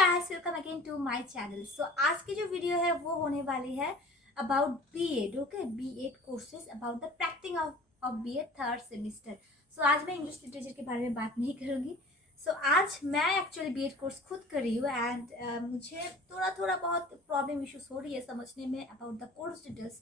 Guys, welcome again to my channel. So आज की जो वीडियो है वो होने वाली है about B Ed. Okay, B Ed courses about the practice of B Ed third semester. So आज मैं इंग्लिश लिटरेचर के बारे में बात नहीं करूँगी। सो आज मैं एक्चुअली बीएड कोर्स खुद कर रही हूँ एंड मुझे थोड़ा थोड़ा बहुत प्रॉब्लम इश्यूज हो रही है समझने में अबाउट द कोर्स डिटेल्स।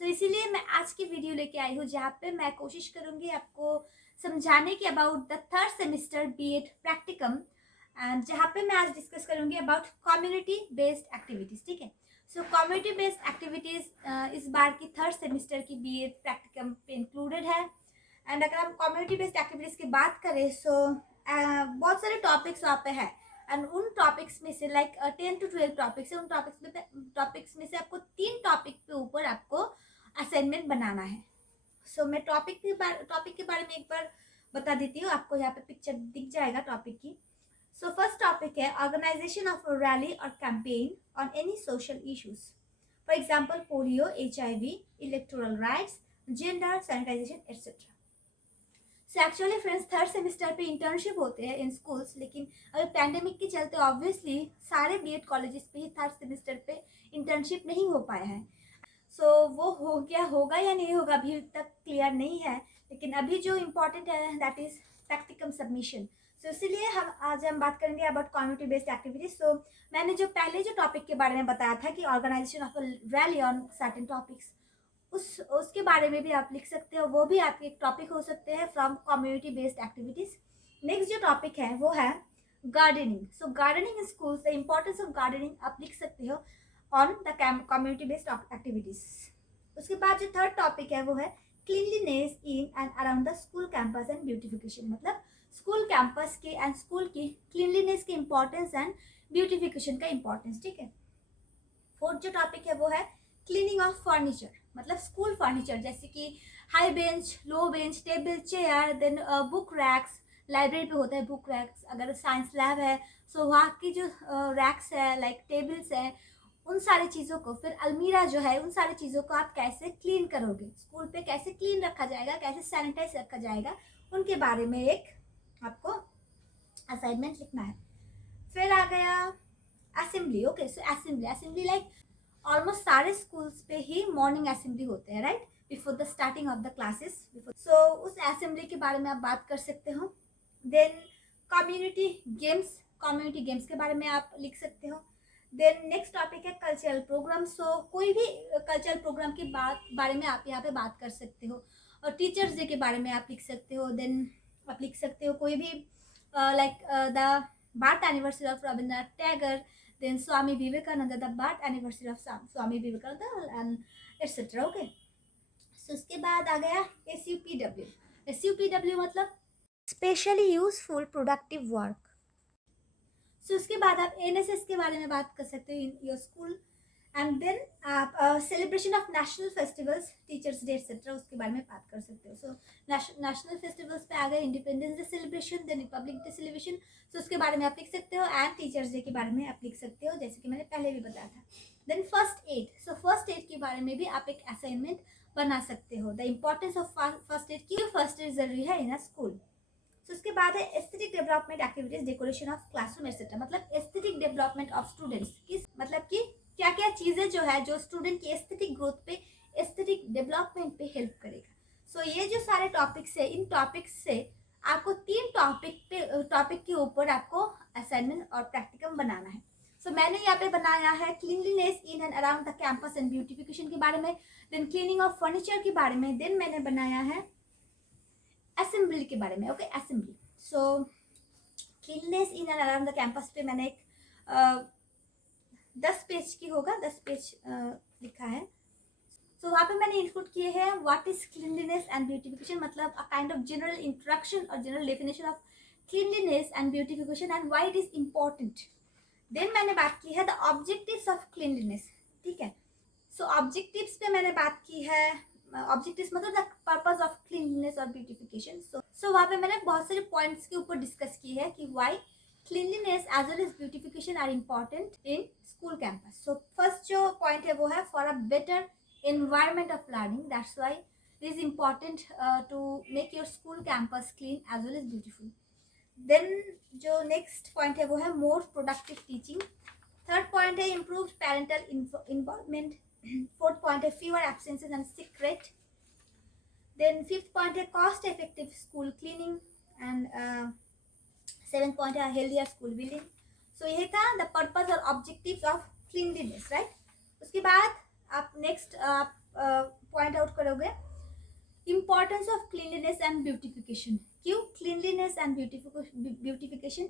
सो इसीलिए मैं आज की वीडियो लेके आई हूँ जहाँ पे मैं कोशिश करूँगी आपको समझाने की about the third semester B Ed practicum, and जहाँ पे मैं आज डिस्कस करूँगी अबाउट कम्युनिटी बेस्ड एक्टिविटीज़। ठीक है, सो कम्युनिटी बेस्ड एक्टिविटीज़ इस बार की थर्ड सेमेस्टर की बीएड प्रैक्टिकम पे इंक्लूडेड है। एंड अगर हम कम्युनिटी बेस्ड एक्टिविटीज़ की बात करें सो बहुत सारे टॉपिक्स वहाँ पे है एंड उन टॉपिक्स में से लाइक 10 to 12 टॉपिक्स है। उन टॉपिक्स में से आपको 3 टॉपिक के ऊपर आपको असाइनमेंट बनाना है। सो मैं टॉपिक के बारे में एक बार बता देती हूँ आपको। यहाँ पे पिक्चर दिख जाएगा टॉपिक की। सो फर्स्ट टॉपिक है ऑर्गेनाइजेशन ऑफ रैली और campaign on any social issues, for example polio, HIV, electoral rights, gender, sanitisation etcetera. So actually friends, third semester पे इंटर्नशिप होते हैं इन स्कूल्स, लेकिन अभी पैंडेमिक के चलते ऑब्वियसली सारे बीएड कॉलेजेस पे ही थर्ड सेमेस्टर पे इंटर्नशिप नहीं हो पाया है। सो वो हो गया होगा या नहीं होगा अभी तक क्लियर नहीं है, लेकिन अभी जो इम्पोर्टेंट है दैट इज प्रैक्टिकम सबमिशन। सो इसीलिए हम बात करेंगे अबाउट कम्युनिटी बेस्ड एक्टिविटीज। सो मैंने जो पहले जो टॉपिक के बारे में बताया था कि organisation of rally on certain topics, उसके बारे में भी आप लिख सकते हो। वो भी आपके एक टॉपिक हो सकते हैं from community based activities. Next जो टॉपिक है वो है gardening. So gardening in schools, the importance of gardening आप लिख सकते हो on the community based activities. उसके बाद जो थर्ड टॉपिक है वो है cleanliness in and around the school campus and beautification, मतलब स्कूल कैंपस के एंड स्कूल की क्लीनलीनेस के इम्पोर्टेंस एंड ब्यूटिफिकेशन का इम्पोर्टेंस। ठीक है, फोर्थ जो टॉपिक है वो है क्लीनिंग ऑफ फर्नीचर, मतलब स्कूल फर्नीचर जैसे कि high bench, low bench, table, chair, then book racks. Library पे होता है बुक रैक्स। अगर साइंस लैब है सो वहाँ की जो रैक्स है लाइक टेबल्स है, उन सारी चीज़ों को, फिर अलमीरा जो है, उन सारी चीज़ों को आप कैसे क्लीन करोगे, स्कूल पे कैसे क्लीन रखा जाएगा, कैसे सैनिटाइज रखा जाएगा, उनके बारे में एक आपको असाइनमेंट लिखना है। फिर आ गया assembly. Okay, so assembly like almost सारे स्कूल्स पे ही मॉर्निंग असेंबली होते हैं, right, before the starting of the classes. So उस असेंबली के बारे में आप बात कर सकते हो। देन कम्युनिटी गेम्स के बारे में आप लिख सकते हो। देन नेक्स्ट टॉपिक है कल्चरल प्रोग्राम। सो कोई भी कल्चरल प्रोग्राम की बारे में आप यहाँ पे बात कर सकते हो। और टीचर्स डे के बारे में आप लिख सकते हो। देन आप लिख सकते हो कोई भी like the birth anniversary of Rabindranath tagger, then Swami Vivekananda, the birth anniversary of Swami Vivekananda and etc. Okay, so उसके बाद आ गया SUPW। SUPW मतलब स्पेशली यूजफुल प्रोडक्टिव वर्क। सो उसके बाद आप NSS के बारे में बात कर सकते हो in your school. And then आप celebration of national festivals, teachers day etcetera, उसके बारे में बात कर सकते हो। सो नेशनल फेस्टिवल्स पे आ गए independence day celebration, then republic day celebration. So उसके बारे में आप लिख सकते हो एंड टीचर्स डे के बारे में आप लिख सकते हो, जैसे कि मैंने पहले भी बताया था। Then first aid. So first aid के बारे में भी आप एक असाइनमेंट बना सकते हो, the importance of first aid, की फर्स्ट एड जरूरी है इन अ स्कूल। तो उसके बाद है aesthetic development activities, decoration of classroom etcetera, मतलब एस्थेटिक डेवलपमेंट ऑफ स्टूडेंट्स, किस मतलब कि क्या क्या चीज़ें जो है जो स्टूडेंट की एस्थेटिक ग्रोथ पे, एस्थेटिक डेवलपमेंट पे हेल्प करेगा। सो ये जो सारे टॉपिक्स है, इन टॉपिक्स से आपको 3 टॉपिक के ऊपर आपको असाइनमेंट और प्रैक्टिकम बनाना है। सो मैंने यहाँ पे बनाया है cleanliness in and around the campus and beautification के बारे में, देन क्लीनिंग ऑफ फर्नीचर के बारे में, देन मैंने बनाया है असेंबली के बारे में। Okay, assembly. So cleanness in and around the campus पे मैंने एक 10 पेज की होगा, 10 पेज लिखा है। सो वहाँ पे मैंने इंक्लूड किए हैं what is cleanliness and beautification, मतलब a kind of general introduction और general definition of cleanliness and beautification and why it is important. Then मैंने बात की है द ऑब्जेक्टिव्स ऑफ क्लीनलीनेस। ठीक है, सो ऑब्जेक्टिव्स पे मैंने बात की है, ऑब्जेक्टिव्स मतलब द पर्पस ऑफ क्लीनलीनेस और ब्यूटिफिकेशन। सो वहाँ पे मैंने बहुत सारे पॉइंट्स के ऊपर डिस्कस किए हैं कि why cleanliness as well as beautification are important in school campus. So first जो पॉइंट है वो है for a better environment of learning, that's why it is important to make your school campus clean as well as beautiful. Then जो next point है वो है more productive teaching. Third point है improved parental involvement. Fourth point है fever absences and secret. Then fifth point है cost effective school cleaning and seventh point है healthier school building. So ये था द पर्पस और ऑब्जेक्टिव्स ऑफ क्लीनलीनेस, राइट। उसके बाद आप नेक्स्ट पॉइंट आउट करोगे importance of cleanliness and beautification. क्यों क्लीनलीनेस एंड ब्यूटिफिकेशन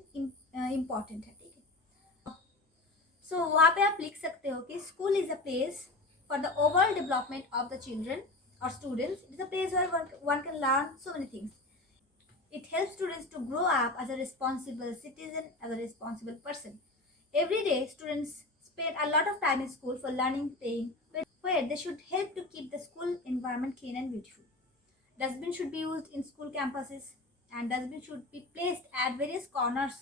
इम्पॉर्टेंट है, ठीक है। सो वहाँ पे आप लिख सकते हो कि school is a place for the overall development of the children or students. It is a place where one can learn so many things. It helps students to grow up as a responsible citizen, as a responsible person. Every day, students spend a lot of time in school for learning, playing, where they should help to keep the school environment clean and beautiful. Dustbin should be used in school campuses, and dustbin should be placed at various corners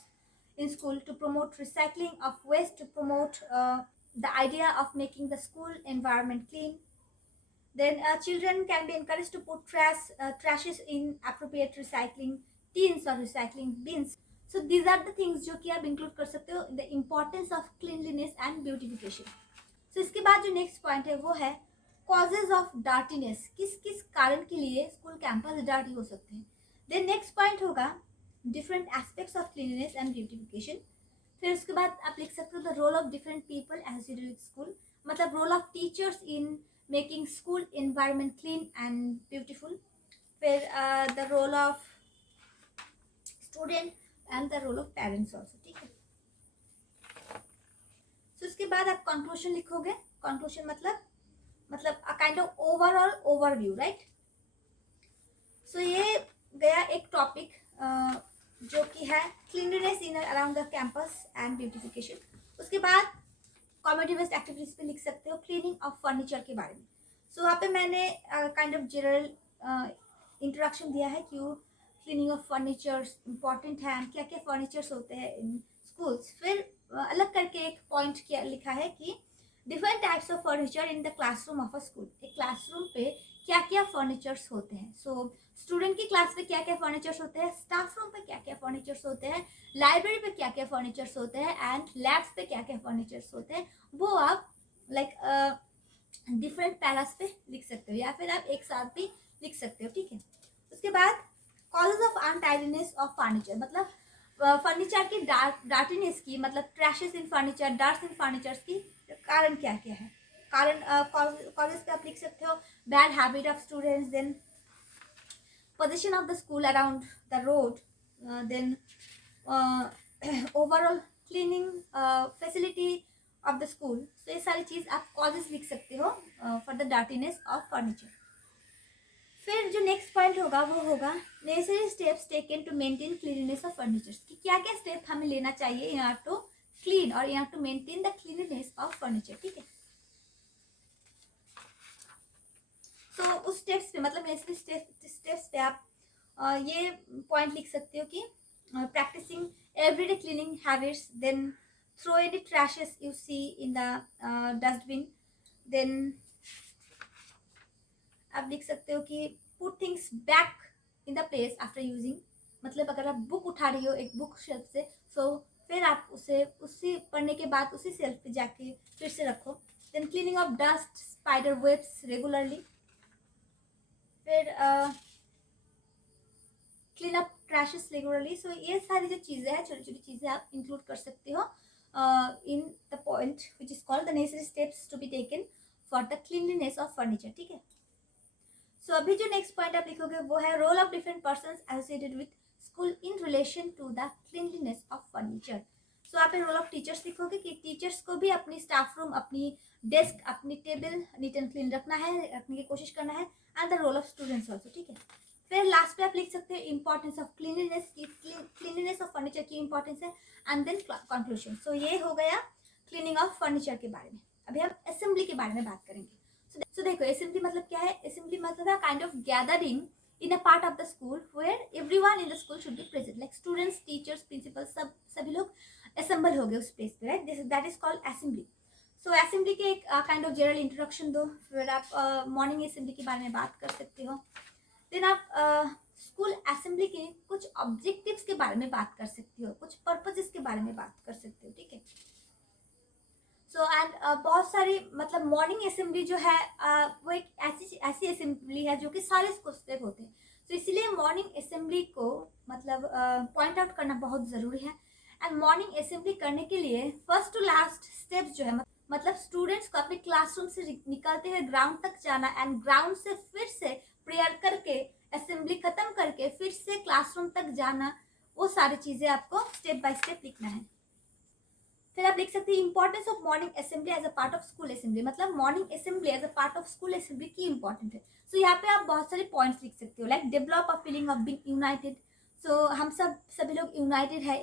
in school to promote recycling of waste, to promote the idea of making the school environment clean. Then children can be encouraged to put trashes in appropriate recycling tins or recycling bins. So these are the things जो कि आप include कर सकते हो the importance of cleanliness and beautification. So इसके बाद जो next point है वो है causes of dirtiness. किस किस कारण के लिए school campus dirty हो सकते हैं. Then next point होगा different aspects of cleanliness and beautification. फिर उसके बाद आप लिख सकते हो the role of different people associated with school. मतलब role of teachers in making school environment clean and beautiful. फिर the role of student and the role of parents also, ठीक है। So उसके बाद आप conclusion लिखोगे। conclusion मतलब a kind of overall overview, right? So ये गया एक टॉपिक जो कि है cleanliness in around the campus and beautification. उसके बाद कॉमेडी बेस्ड एक्टिविटीज पे लिख सकते हो क्लीनिंग ऑफ फर्नीचर के बारे में। सो वहाँ पे मैंने काइंड ऑफ जनरल इंट्रोडक्शन दिया है क्यों क्लीनिंग ऑफ फर्नीचर्स इंपॉर्टेंट है, क्या क्या फर्नीचर्स होते हैं इन स्कूल्स। फिर अलग करके एक पॉइंट किया लिखा है कि different types of furniture in the classroom of a school. एक क्लासरूम पे क्या क्या फर्नीचर्स होते हैं। सो स्टूडेंट की क्लास पे क्या क्या फर्नीचर्स होते हैं, स्टाफ रूम पे क्या क्या फर्नीचर्स होते हैं, लाइब्रेरी पे क्या क्या फर्नीचर्स होते हैं एंड लैब्स पे क्या क्या फर्नीचर्स होते हैं, वो आप लाइक डिफरेंट पैरास पे लिख सकते हो या फिर आप एक साथ भी लिख सकते हो, ठीक है। उसके बाद कॉजेज ऑफ अनटाइडीनेस ऑफ फर्नीचर, मतलब फर्नीचर की डार्टीनेस की, मतलब ट्रैशेस इन फर्नीचर, डस्ट इन फर्नीचर्स की कारण क्या क्या है। कारण कॉजेज पे आप लिख सकते हो bad habit of students, then position of the school around the road, then overall cleaning facility of the school. So ये सारी चीज़ आप causes लिख सकते हो for the dirtiness of furniture. फिर जो नेक्स्ट पॉइंट होगा वो होगा necessary steps taken to maintain cleanliness of furnitures, कि क्या क्या स्टेप हमें लेना चाहिए इन ऑर्डर टू क्लीन और in order to maintain the cleanliness of furniture, ठीक है। सो उस स्टेप्स पे मतलब नेसेसरी स्टेप्स पे आप ये पॉइंट लिख सकते हो कि practising everyday cleaning habits, then throw any trashes you see in the dustbin, then आप लिख सकते हो कि put things back in the place after using, मतलब अगर आप बुक उठा रही हो एक बुक शेल्फ से, सो फिर आप उसे उसी पढ़ने के बाद उसी शेल्फ पे जाके फिर से रखो। Then cleaning of dust spider webs regularly, फिर clean up trashes regularly. So ये सारी जो चीज़ें हैं, छोटी छोटी चीज़ें आप इंक्लूड कर सकते हो in the point which is called the necessary steps to be taken for the cleanliness of furniture, ठीक है। सो अभी जो नेक्स्ट पॉइंट आप लिखोगे वो है role of different persons associated with school in relation to the cleanliness of furniture. So आप role of teachers लिखोगे कि टीचर्स को भी अपनी स्टाफ रूम, अपनी डेस्क, अपनी टेबल नीट एंड क्लीन रखना है, रखने की कोशिश करना है, and the role of students also, ठीक है। फिर लास्ट पे आप लिख सकते हो इंपॉर्टेंस ऑफ क्लीनलीनेस की, क्लीनलीनेस ऑफ फर्नीचर की इंपॉर्टेंस है, एंड देन कंक्लूजन। सो ये हो गया क्लीनिंग ऑफ फर्नीचर के बारे में। अभी हम असेंबली के बारे में बात करेंगे। सो देखो असेंबली मतलब क्या है। असेंबली मतलब है kind of gathering in a part of the school where everyone in the school should be present, like students, teachers, principals, सब सभी लोग assemble हो गए उस प्लेस पे, right. that is called assembly. So assembly के एक काइंड ऑफ जनरल इंट्रोडक्शन दो, फिर आप मॉर्निंग असेंबली के बारे में बात कर सकते हो। देन आप स्कूल असेंबली के कुछ ऑब्जेक्टिव्स के बारे में बात कर सकती हो, कुछ पर्पजेस के बारे में बात कर सकते हो, ठीक है। सो एंड बहुत सारी मतलब मॉर्निंग असेंबली जो है वो एक ऐसी असेंबली है जो कि सारे स्कूल्स पे होते हैं। तो इसलिए मॉर्निंग असेंबली को मतलब पॉइंट आउट करना बहुत ज़रूरी है। एंड मॉर्निंग असेंबली करने के लिए फर्स्ट टू लास्ट स्टेप्स जो है मतलब स्टूडेंट्स को अपने क्लासरूम से निकलते हुए ग्राउंड तक जाना एंड ग्राउंड से फिर से प्रेयर करके असेंबली खत्म करके फिर से क्लासरूम तक जाना, वो सारी चीज़ें आपको स्टेप बाय स्टेप लिखना है। फिर आप लिख सकते हैं importance of morning assembly as a part of school assembly, मतलब morning assembly as a part of school assembly की इंपॉर्टेंट है। सो यहाँ पे आप बहुत सारे पॉइंट्स लिख सकते हो, like develop a feeling of being united. So हम सभी लोग यूनाइटेड है,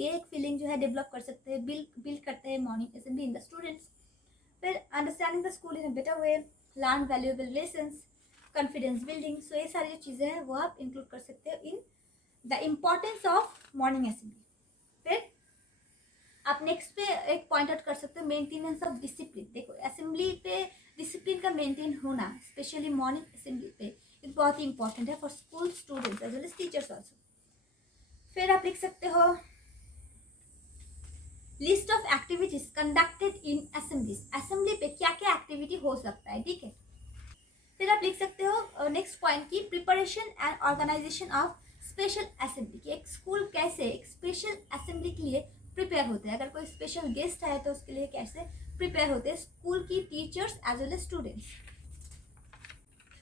ये एक फीलिंग जो है डेवलप कर सकते हैं, बिल्ड करते हैं morning assembly in the students. फिर understanding the school in a better way, learn valuable lessons, confidence building. So ये सारी जो चीज़ें हैं वो आप इंक्लूड कर सकते हो in the importance of morning assembly. फिर आप नेक्स्ट पे एक पॉइंट आउट कर सकते हो मेंटेनेंस ऑफ डिसिप्लिन। देखो असेंबली पे डिसिप्लिन का मेंटेन होना, स्पेशली मॉर्निंग असेंबली पे, एक बहुत ही इंपॉर्टेंट है for school students as well as teachers also. फिर आप लिख सकते हो list of activities conducted in assemblies, assembly पे क्या क्या एक्टिविटी हो सकता है, ठीक है। फिर आप लिख सकते हो नेक्स्ट पॉइंट की preparation and organisation of special assembly, कि एक स्कूल कैसे एक स्पेशल असेंबली के लिए प्रिपेयर होते हैं, अगर कोई स्पेशल गेस्ट आए तो उसके लिए कैसे प्रिपेयर होते हैं स्कूल की teachers as well as students.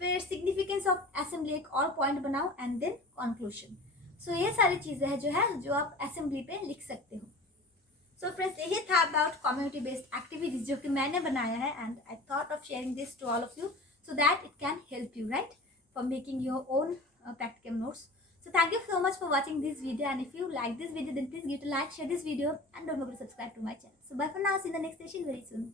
फिर सिग्निफिकेंस ऑफ असेंबली एक और पॉइंट बनाओ एंड देन कंक्लूजन। सो ये सारी चीज़ें हैं जो है जो आप असेंबली पे लिख सकते हो। सो फ्रेंड्स यही था अबाउट कम्युनिटी बेस्ड एक्टिविटीज जो कि मैंने बनाया है, and I thought of sharing this to all of you so that it can help you, right, for making your own practical notes. So thank you so much for watching this video, and if you like this video then please give it a like, share this video, and don't forget to subscribe to my channel. So bye for now, see you in the next session very soon.